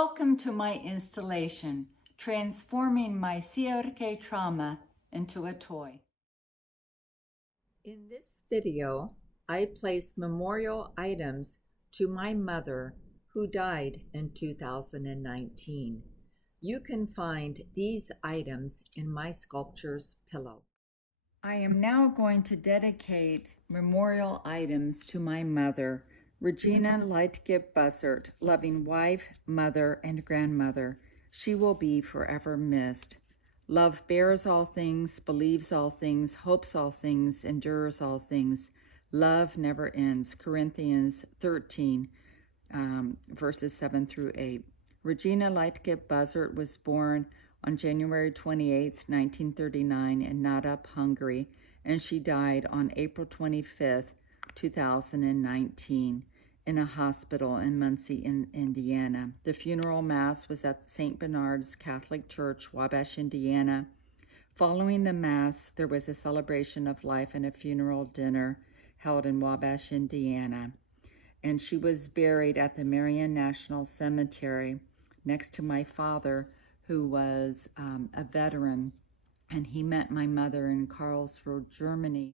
Welcome to my installation, transforming my CRK trauma into a toy. In this video, I place memorial items to my mother who died in 2019. You can find these items in my sculpture's pillow. I am now going to dedicate memorial items to my mother, Regina Lightgib Bussert, loving wife, mother, and grandmother. She will be forever missed. Love bears all things, believes all things, hopes all things, endures all things. Love never ends. Corinthians 13, verses 7 through 8. Regina Lightgib Bussert was born on January 28, 1939 in Nadap, Hungary, and she died on April 25, 2019 in a hospital in Muncie, Indiana. The funeral mass was at St. Bernard's Catholic Church, Wabash, Indiana. Following the mass, there was a celebration of life and a funeral dinner held in Wabash, Indiana. And she was buried at the Marion National Cemetery next to my father, who was a veteran, and he met my mother in Karlsruhe, Germany.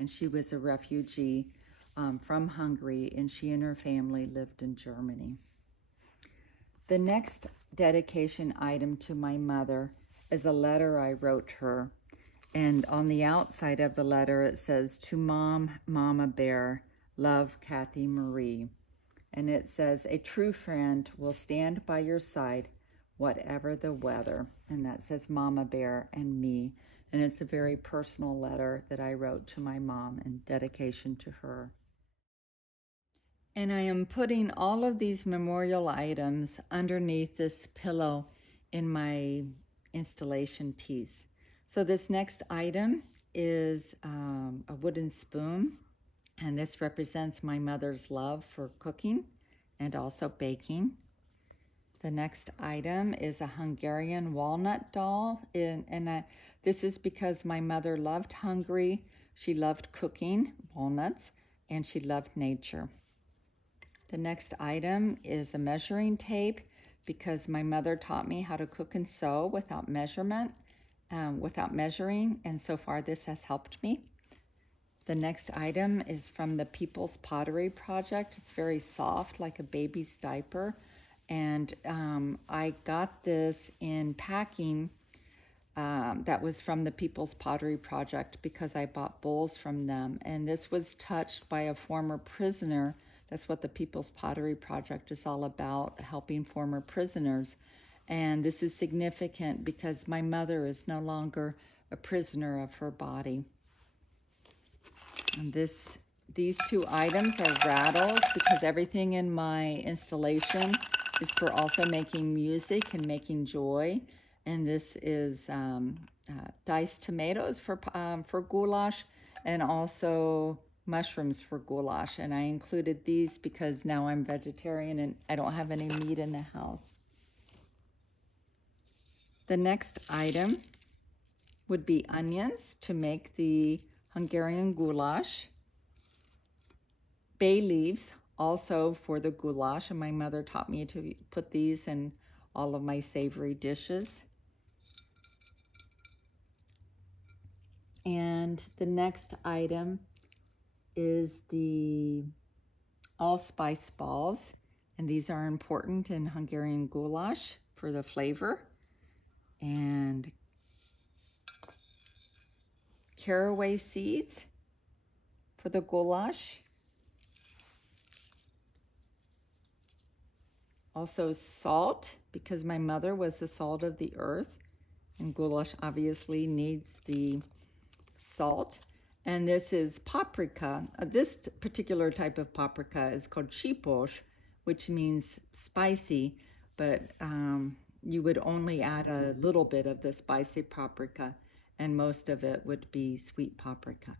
And she was a refugee from Hungary, and she and her family lived in Germany. The next dedication item to my mother is a letter I wrote her. And on the outside of the letter, it says, "To Mom, Mama Bear, love, Kathy Marie." And it says, "A true friend will stand by your side, whatever the weather." And that says Mama Bear and me. And it's a very personal letter that I wrote to my mom in dedication to her. And I am putting all of these memorial items underneath this pillow in my installation piece. So this next item is a wooden spoon. And this represents my mother's love for cooking and also baking. The next item is a Hungarian walnut doll. This is because my mother loved Hungary. She loved cooking walnuts, and she loved nature. The next item is a measuring tape because my mother taught me how to cook and sew without measurement, without measuring, and so far this has helped me. The next item is from the People's Pottery Project. It's very soft, like a baby's diaper. And I got this in packing that was from the People's Pottery Project because I bought bowls from them. And this was touched by a former prisoner. That's what the People's Pottery Project is all about, helping former prisoners. And this is significant because my mother is no longer a prisoner of her body. And these two items are rattles because everything in my installation is for also making music and making joy. And this is diced tomatoes for goulash, and also mushrooms for goulash. And I included these because now I'm vegetarian and I don't have any meat in the house. The next item would be onions to make the Hungarian goulash. Bay leaves also for the goulash, and my mother taught me to put these in all of my savory dishes. And the next item is the allspice balls, and these are important in Hungarian goulash for the flavor. And caraway seeds for the goulash. Also salt, because my mother was the salt of the earth, and goulash obviously needs the salt. And this is paprika. This particular type of paprika is called sipos, which means spicy, but you would only add a little bit of the spicy paprika, and most of it would be sweet paprika.